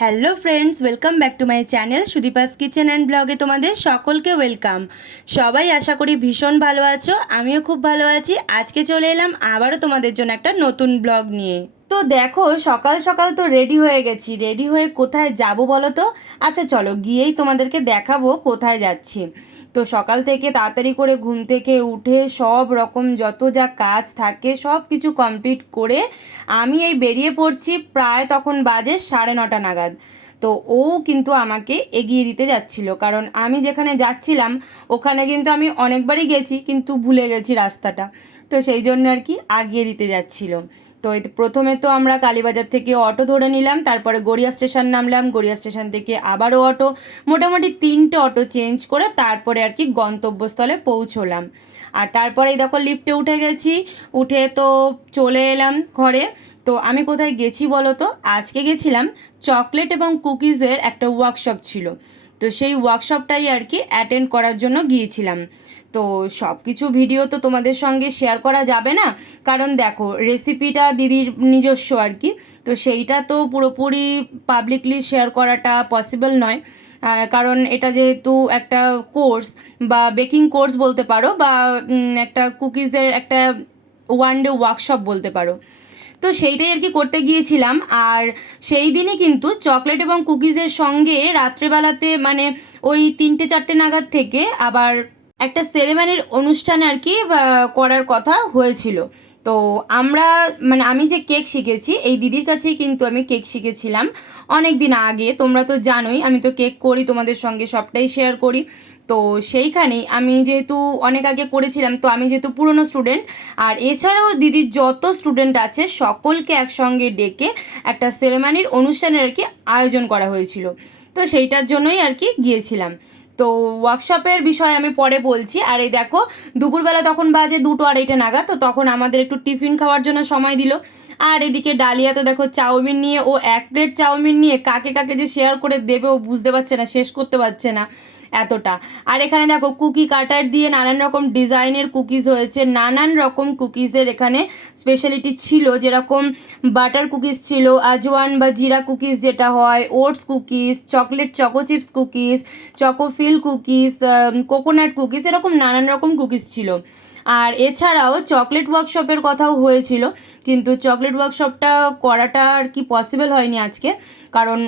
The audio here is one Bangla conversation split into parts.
Hello friends welcome back to my channel Sudipa's kitchen and ব্লগে তোমাদের সকলকে ওয়েলকাম সবাই আশা করি ভীষণ ভালো আছো, আমিও খুব ভালো আছি। আজকে চলে এলাম আবারও তোমাদের জন্য একটা নতুন ব্লগ নিয়ে। তো দেখো, সকাল সকাল তো রেডি হয়ে গেছি। রেডি হয়ে কোথায় যাব বলো তো? আচ্ছা চলো গিয়েই তোমাদেরকে দেখাবো কোথায় যাচ্ছি। তো সকাল থেকে তাড়াতাড়ি করে ঘুম থেকে উঠে সব রকম যত যা কাজ থাকে সব কিছু কমপ্লিট করে আমি এই বেরিয়ে পড়ছি প্রায় তখন বাজে সাড়ে নটা নাগাদ। তো ও কিন্তু আমাকে এগিয়ে দিতে যাচ্ছিল কারণ আমি যেখানে যাচ্ছিলাম ওখানে কিন্তু আমি অনেকবারই গেছি কিন্তু ভুলে গেছি রাস্তাটা। তো সেই জন্য আর কি আগিয়ে দিতে যাচ্ছিল। তো প্রথমে তো আমরা কালীবাজার থেকে অটো ধরে নিলাম, তারপরে গড়িয়া স্টেশন নামলাম, গড়িয়া স্টেশন থেকে আবারও অটো, মোটামুটি তিনটে অটো চেঞ্জ করে তারপরে আর কি গন্তব্যস্থলে পৌঁছলাম। আর তারপরেই দেখো লিফটে উঠে গেছি, উঠে তো চলে এলাম ঘরে। তো আমি কোথায় গেছি বলো তো? আজকে গেছিলাম চকলেট এবং কুকিজের একটা ওয়ার্কশপ ছিল। তো সেই ওয়ার্কশপটাই আর কি অ্যাটেন্ড করার জন্য গিয়েছিলাম। তো সব কিছু ভিডিও তো তোমাদের সঙ্গে শেয়ার করা যাবে না। কারণ দেখো রেসিপিটা দিদির নিজস্ব আর কি। তো সেইটা তো পুরোপুরি পাবলিকলি শেয়ার করাটা পসিবল নয়। কারণ এটা যেহেতু একটা কোর্স বা বেকিং কোর্স বলতে পারো বা একটা কুকিজের একটা ওয়ান ডে ওয়ার্কশপ বলতে পারো। তো সেইটাই আর কি করতে গিয়েছিলাম। আর সেই দিনই কিন্তু চকলেট এবং কুকিজের সঙ্গে রাত্রেবেলাতে মানে ওই তিনটে চারটে নাগাদ থেকে আবার একটা সেরেমানির অনুষ্ঠান আর কি করার কথা হয়েছিল। তো আমরা মানে আমি যে কেক শিখেছি, এই দিদির কাছেই কিন্তু আমি কেক শিখেছিলাম অনেক দিন আগে। তোমরা তো জানোই, আমি তো কেক করি, তোমাদের সঙ্গে সবটাই শেয়ার করি। তো সেইখানেই আমি যেহেতু অনেক আগে করেছিলাম, তো আমি যেহেতু পুরনো স্টুডেন্ট আর এছাড়াও দিদির যত স্টুডেন্ট আছে, সকলকে একসঙ্গে ডেকে একটা সেরেমানির অনুষ্ঠানের আর কি আয়োজন করা হয়েছিল। তো সেইটার জন্যই আর কি গিয়েছিলাম। তো ওয়ার্কশপের বিষয়ে আমি পরে বলছি। আর এই দেখো, দুপুরবেলা তখন বাজে দুটো আড়াইটে নাগা তো তখন আমাদের একটু টিফিন খাওয়ার জন্য সময় দিল। আর এদিকে ডালিয়া তো দেখো, চাউমিন নিয়ে, ও এক প্লেট চাউমিন নিয়ে কাকে কাকে যে শেয়ার করে দেবে ও বুঝতে পারছে না, শেষ করতে পারছে না। এতটা। আর এখানে দেখো কুকি কাটার দিয়ে নানান রকম ডিজাইনের কুকিজ হয়েছে। নানান রকম কুকিজের এখানে স্পেশালিটি ছিল। যেরকম বাটার কুকিজ ছিল আজওয়ান বা জিরা কুকিজ যেটা হয় oats cookies chocolate choco chips cookies chocofill cookies coconut cookies এরকম নানান রকম কুকিজ ছিল। আর এছাড়াও চকলেট ওয়ার্কশপের কথাও হয়েছিল। কিন্তু চকলেট ওয়ার্কশপটা করাটা আর কি পসিবল হয়নি আজকে। কারণ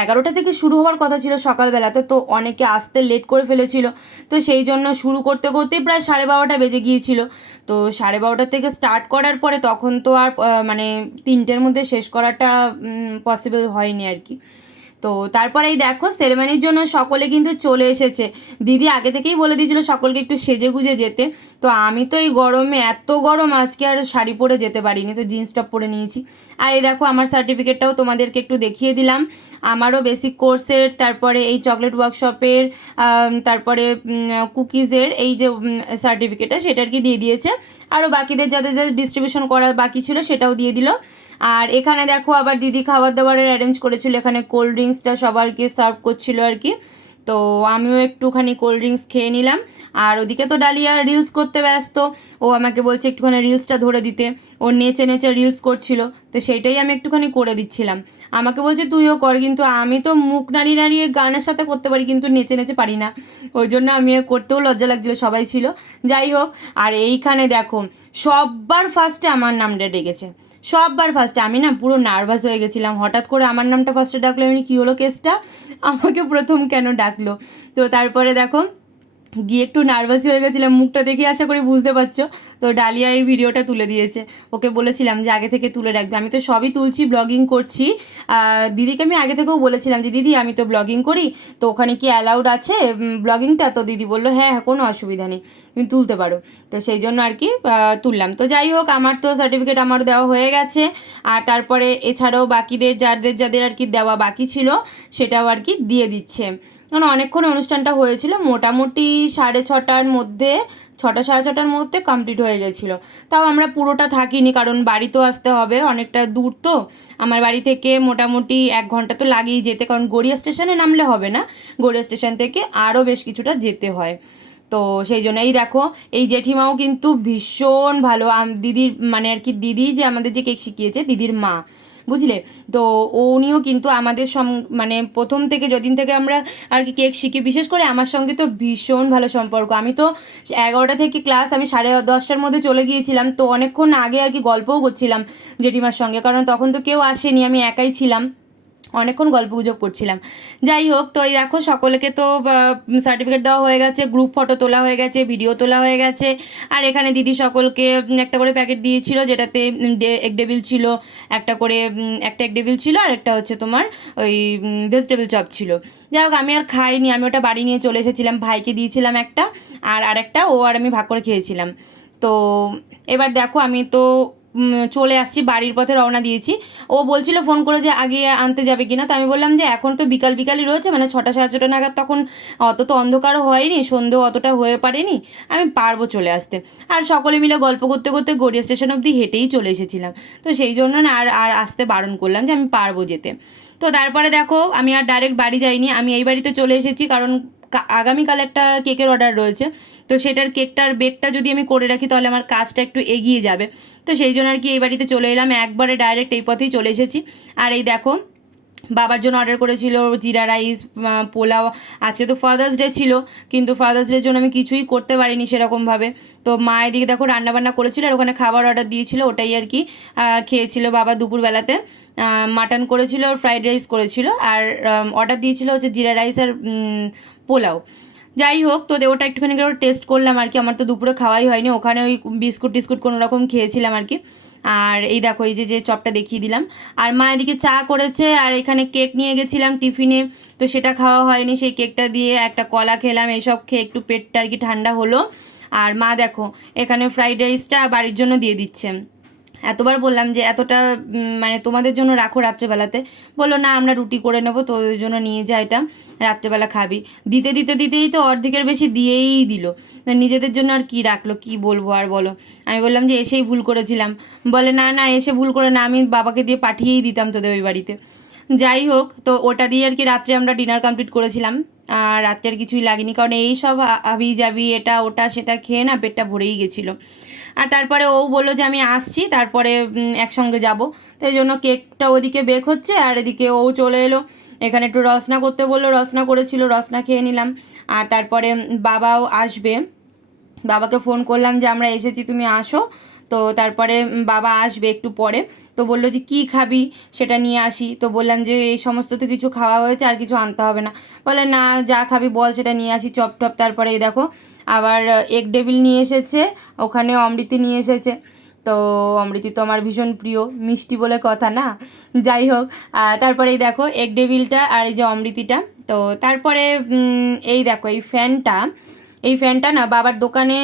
এগারোটা থেকে শুরু হওয়ার কথা ছিল সকালবেলাতে, তো অনেকে আসতে লেট করে ফেলেছিল। তো সেই জন্য শুরু করতে করতেই প্রায় সাড়ে বারোটা বেজে গিয়েছিল। তো সাড়ে বারোটা থেকে স্টার্ট করার পরে তখন তো আর মানে তিনটের মধ্যে শেষ করাটা পসিবল হয়নি আর কি। তো তারপরেই দেখো সেরেমানির জন্য সকলে কিন্তু চলে এসেছে। দিদি আগে থেকেই বলে দিয়েছিল সকলকে একটু সেজে গুজে যেতে। তো আমি তো এই গরমে এত গরম আজকে আর শাড়ি পরে যেতে পারিনি, তো জিন্স টপ পরে নিয়েছি। আর এই দেখো আমার সার্টিফিকেটটাও তোমাদেরকে একটু দেখিয়ে দিলাম। আমারও বেসিক কোর্সের তারপরে এই চকলেট ওয়ার্কশপের তারপরে কুকিজের এই যে সার্টিফিকেটটা সেটা আর কি দিয়ে দিয়েছে। আরও বাকিদের যাদের যাদের ডিস্ট্রিবিউশন করা বাকি ছিল সেটাও দিয়ে দিল। আর এখানে দেখো আবার দিদি খাবার দাবারের অ্যারেঞ্জ করেছিল, এখানে কোল্ড ড্রিঙ্কসটা সবারকে সার্ভ করছিল আর কি। তো আমিও একটুখানি কোল্ড ড্রিঙ্কস খেয়ে নিলাম। আর ওদিকে তো ডালিয়া রিলস করতে ব্যস্ত, ও আমাকে বলছে একটুখানি রিলসটা ধরে দিতে। ও নেচে নেচে রিলস করছিল, তো সেইটাই আমি একটুখানি করে দিচ্ছিলাম। আমাকে বলছে, তুইও কর, কিন্তু আমি তো মুখ নাড়িয়ে নাড়িয়ে গানের সাথে করতে পারি, কিন্তু নেচে নেচে পারি না। ওই জন্য আমি করতেও লজ্জা লাগছিল, সবাই ছিল। যাই হোক, আর এইখানে দেখো, সববার ফার্স্টে আমার নামটা ডেকেছে সববার ফার্স্টে আমি না পুরো নার্ভাস হয়ে গেছিলাম। হঠাৎ করে আমার নামটা ফার্স্টে ডাকলো। আমি কী হলো কেসটা? আমাকে প্রথম কেন ডাকলো? তো তারপরে দেখো গিয়ে একটু নার্ভাসই হয়ে গেছিলাম, মুখটা দেখে আশা করি বুঝতে পারছ। তো ডালিয়া এই ভিডিওটা তুলে দিয়েছে। ওকে বলেছিলাম যে আগে থেকে তুলে রাখবে। আমি তো সবই তুলছি ব্লগিং করছি। দিদিকে আমি আগে থেকেও বলেছিলাম যে, দিদি, আমি তো ব্লগিং করি, তো ওখানে কি অ্যালাউড আছে ব্লগিংটা তো দিদি বলল হ্যাঁ হ্যাঁ কোনো অসুবিধা নেই, তুমি তুলতে পারো। তো সেই জন্য আর কি তুললাম। তো যাই হোক, আমার তো সার্টিফিকেট আমার দেওয়া হয়ে গেছে। আর তারপরে এছাড়াও বাকিদের, যাদের যাদের আর কি দেওয়া বাকি ছিল, সেটাও আর কি দিয়ে দিচ্ছে। কারণ অনেকক্ষণ অনুষ্ঠানটা হয়েছিল, মোটামুটি সাড়ে ছটার মধ্যে, ছটা সাড়ে ছটার মধ্যে কমপ্লিট হয়ে গেছিল। তাও আমরা পুরোটা থাকিনি, কারণ বাড়িতেও আসতে হবে, অনেকটা দূর তো। আমার বাড়ি থেকে মোটামুটি এক ঘণ্টা তো লাগেই যেতে, কারণ গড়িয়া স্টেশনে নামলে হবে না। গড়িয়া স্টেশন থেকে আরও বেশ কিছুটা যেতে হয়। তো সেই জন্য, এই দেখো, এই জেঠিমাও কিন্তু ভীষণ ভালো। দিদির মানে আর কি দিদি যে আমাদের যে কেক শিখিয়েছে, দিদির মা। বুঝলে? তো উনিও কিন্তু আমাদের সম মানে প্রথম থেকে যদিন থেকে আমরা আর কি কেক শিখি, বিশেষ করে আমার সঙ্গে তো ভীষণ ভালো সম্পর্ক। আমি তো এগারোটা থেকে ক্লাস, আমি সাড়ে দশটার মধ্যে চলে গিয়েছিলাম। তো অনেকক্ষণ আগে আর কি গল্পও করছিলাম জেঠিমার সঙ্গে। কারণ তখন তো কেউ আসেনি, আমি একাই ছিলাম। অনেকক্ষণ গল্প গুজব করছিলাম। যাই হোক, তো এই দেখো সকলকে তো সার্টিফিকেট দেওয়া হয়ে গেছে গ্রুপ ফটো তোলা হয়ে গেছে ভিডিও তোলা হয়ে গেছে। আর এখানে দিদি সকলকে একটা করে প্যাকেট দিয়েছিল, যেটাতে এগ ডেবিল ছিল, একটা করে একটা এগ ডেবিল ছিল, আর একটা হচ্ছে তোমার ওই ভেজিটেবল চপ ছিল। যাই হোক, আমি আর খাইনি, আমি ওটা বাড়ি নিয়ে চলে এসেছিলাম, ভাইকে দিয়েছিলাম একটা, আর আরেকটা, ও আর আমি ভাগ করে খেয়েছিলাম। তো, এবার দেখো আমি তো চলে আসছি, বাড়ির পথে রওনা দিয়েছি। ও বলছিল ফোন করে যে আগে আনতে যাবে কিনা। তো আমি বললাম যে এখন তো বিকাল বিকালই রয়েছে মানে ছটা সাড়ে ছটা নাগাদ তখন অত তো অন্ধকারও হয়নি সন্ধে অতটা হয়ে পারেনি। আমি পারব চলে আসতে। আর সকলে মিলে গল্প করতে করতে গড়িয়া স্টেশন অবধি হেঁটেই চলে এসেছিলাম। তো সেই জন্য না আর আর আসতে বারণ করলাম যে আমি পারব যেতে। তো তারপরে দেখো, আমি আর ডাইরেক্ট বাড়ি যাইনি। আমি এই বাড়িতে চলে এসেছি কারণ আগামীকাল একটা কেকের অর্ডার রয়েছে। তো সেটার কেকটার বেকটা যদি আমি করে রাখি, তাহলে আমার কাজটা একটু এগিয়ে যাবে। তো সেই জন্য আর কি এই বাড়িতে চলে এলাম। একবারে ডাইরেক্ট এই পথেই চলে এসেছি। আর এই দেখো, বাবার জন্য অর্ডার করেছিল জিরা রাইস পোলাও। আজকে তো ফাদার্স ডে ছিল, কিন্তু ফাদার্স ডের জন্য আমি কিছুই করতে পারিনি সেরকমভাবে। তো মা এদিকে দেখো রান্নাবান্না করেছিল আর ওখানে খাবার অর্ডার দিয়েছিল, ওটাই আর কি খেয়েছিল বাবা দুপুরবেলাতে। মাটন করেছিল ফ্রাইড রাইস করেছিল। আর অর্ডার দিয়েছিল হচ্ছে জিরা রাইস আর পোলাও। যাই হোক তোদের ওটা একটুখানি করে টেস্ট করলাম আর কি। আমার তো দুপুরে খাওয়াই হয়নি। ওখানে ওই বিস্কুট টিস্কুট কোনো রকম খেয়েছিলাম আর কি। আর এই দেখো, এই যে যে চপটা দেখিয়ে দিলাম। আর মা এদিকে চা করেছে আর এখানে কেক নিয়ে গেছিলাম টিফিনে। তো সেটা খাওয়া হয়নি। সেই কেকটা দিয়ে একটা কলা খেলাম। এসব খেয়ে একটু পেটটা আর কি ঠান্ডা হলো। আর মা দেখো, এখানে ফ্রাইড রাইসটা বাড়ির জন্য দিয়ে দিচ্ছে। এতবার বললাম যে এতটা মানে তোমাদের জন্য রাখো রাত্রেবেলাতে। বলল, না, আমরা রুটি করে নেব, তোদের জন্য নিয়ে যা এটা, রাত্রেবেলা খাবি। দিতে দিতে, দিতেই তো অর্ধেকের বেশি দিয়েই দিল। নিজেদের জন্য আর কি রাখল, কি বলব আর বলো? আমি বললাম যে এসেই ভুল করেছিলাম। বলে, না না, এসে ভুল করে না, আমি বাবাকে দিয়ে পাঠিয়েই দিতাম তোদের ওই বাড়িতে। যাই হোক, তো ওটা দিয়ে আর কি রাত্রে আমরা ডিনার কমপ্লিট করেছিলাম। আর রাত্রে আর কিছুই লাগেনি, কারণ এই সব আবি যাবি এটা, ওটা, সেটা খেয়ে না পেটটা ভরেই গেছিল। আর তারপরে ও বলল যে আমি আসছি, তারপরে একসঙ্গে যাব। তো এই জন্য কেকটা ওদিকে বেক হচ্ছে আর এদিকে ও চলে এলো। এখানে একটু রসনা করতে বলল, রসনা করেছিল, রসনা খেয়ে নিলাম। আর তারপরে বাবাও আসবে। বাবাকে ফোন করলাম যে আমরা এসেছি, তুমি আসো। তো তারপরে বাবা আসবে একটু পরে। তো বলল যে কী খাবি সেটা নিয়ে আসি। তো বললাম যে এই সমস্ত তো কিছু খাওয়া হয়েছে, আর কিছু আনতে হবে না। বলে না, যা খাবি বল সেটা নিয়ে আসি, চপ টপ। তারপরে এই দেখো আবার এগ ডেবিল নিয়ে এসেছে ওখানে অমৃতি নিয়ে এসেছে। তো অমৃতি তো আমার ভীষণ প্রিয় মিষ্টি বলে কথা না? যাই হোক আহ, তারপরে এই দেখো এগ ডেভিলটা আর এই যে অমৃতিটা। তো তারপরে এই দেখো এই ফ্যানটা এই ফ্যানটা না বাবার দোকানে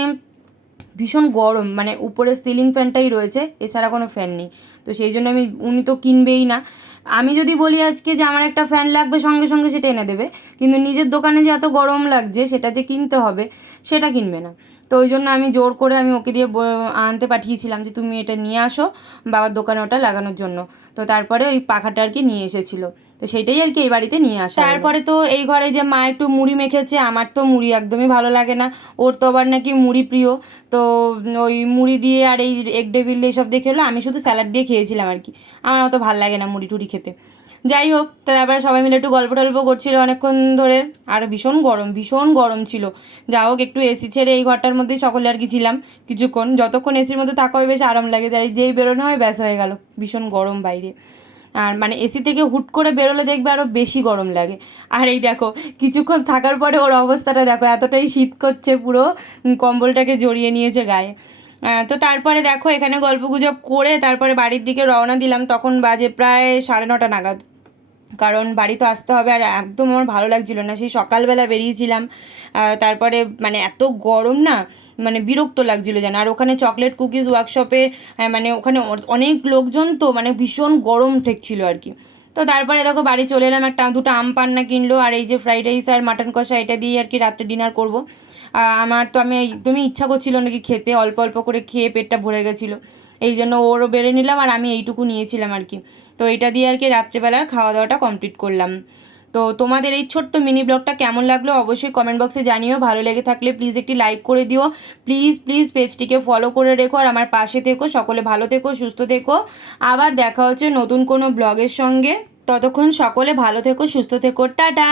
ভীষণ গরম মানে উপরে সিলিং ফ্যানটাই রয়েছে এছাড়া কোনো ফ্যান নেই। তো সেই জন্য আমি উনি তো কিনবেই না। আমি যদি বলি আজকে যে আমার একটা ফ্যান লাগবে, সঙ্গে সঙ্গে সেটা এনে দেবে। কিন্তু নিজের দোকানে যে এত গরম লাগছে, সেটা যে কিনতে হবে, সেটা কিনবে না। তো ওই জন্য আমি জোর করে আমি ওকে দিয়ে আনতে পাঠিয়েছিলাম যে, তুমি এটা নিয়ে আসো, বাবার দোকানে ওটা লাগানোর জন্য। তো তারপরে ওই পাখাটা আর কি নিয়ে এসেছিল। তো সেইটাই আর কি এই বাড়িতে নিয়ে আসা তারপরে তো এই ঘরে যে মা একটু মুড়ি মেখেছে, আমার তো মুড়ি একদমই ভালো লাগে না। ওর তো আবার নাকি মুড়ি প্রিয়। তো ওই মুড়ি দিয়ে আর এই এগ ডেভিল এইসব দিয়ে খেলো। আমি শুধু স্যালাড দিয়ে খেয়েছিলাম আর কি। আমার অত ভালো লাগে না মুড়ি টুড়ি খেতে। যাই হোক তারপরে সবাই মিলে একটু গল্প টল্প করছিল অনেকক্ষণ ধরে। আর ভীষণ গরম ভীষণ গরম ছিল। যা হোক, একটু এসি ছেড়ে এই ঘরটার মধ্যেই সকলে আর কি ছিলাম কিছুক্ষণ। যতক্ষণ এসির মধ্যে থাকা হয়, বেশ আরাম লাগে। তাই যেই বেরোনো হয়, ব্যাস হয়ে গেল। ভীষণ গরম বাইরে। আর মানে এসি থেকে হুট করে বেরোলে দেখবে আরও বেশি গরম লাগে। আর এই দেখো, কিছুক্ষণ থাকার পরে ওর অবস্থাটা দেখো, এতটাই শীত করছে পুরো কম্বলটাকে জড়িয়ে নিয়েছে গায়ে। তো তারপরে দেখো এখানে গল্পগুজব করে তারপরে বাড়ির দিকে রওনা দিলাম, তখন বাজে প্রায় সাড়ে নটা নাগাদ। কারণ বাড়ি তো আসতে হবে আর একদম আমার ভালো লাগছিল না। সেই সকালবেলা বেরিয়েছিলাম তারপরে মানে এত গরম না মানে বিরক্ত লাগছিল যেন। আর ওখানে চকলেট কুকিজ ওয়ার্কশপে মানে ওখানে অনেক লোকজন তো মানে ভীষণ গরম ঠেকছিল আর কি। তো তারপরে দেখো বাড়ি চলে এলাম, একটা দুটো আম পান্না কিনলো, আর এই যে ফ্রাইড রাইস আর মাটন কষা এটা দিয়ে আর কি রাত্রে ডিনার করব। আমার তো আমি একদমই ইচ্ছা করছিল নাকি খেতে, অল্প অল্প করে খেয়ে পেটটা ভরে গেছিল। এই জন্য ওরও বেড়ে নিলাম আর আমি এইটুকু নিয়েছিলাম আর কি। তো এটা দিয়ে আর কি রাত্রেবেলার খাওয়া দাওয়াটা কমপ্লিট করলাম। তো তোমাদের এই ছোট্ট মিনি ব্লগটা কেমন লাগল অবশ্যই কমেন্ট বক্সে জানিও। ভালো লেগে থাকলে প্লিজ একটি লাইক করে দিও। প্লিজ প্লিজ পেজটিকে ফলো করে রেখো আর আমার পাশে থেকো। সকলে ভালো থেকো, সুস্থ থেকো। আবার দেখা হচ্ছে নতুন কোনো ব্লগের সঙ্গে। ততক্ষণ সকলে ভালো থেকো, সুস্থ থেকো। টাটা!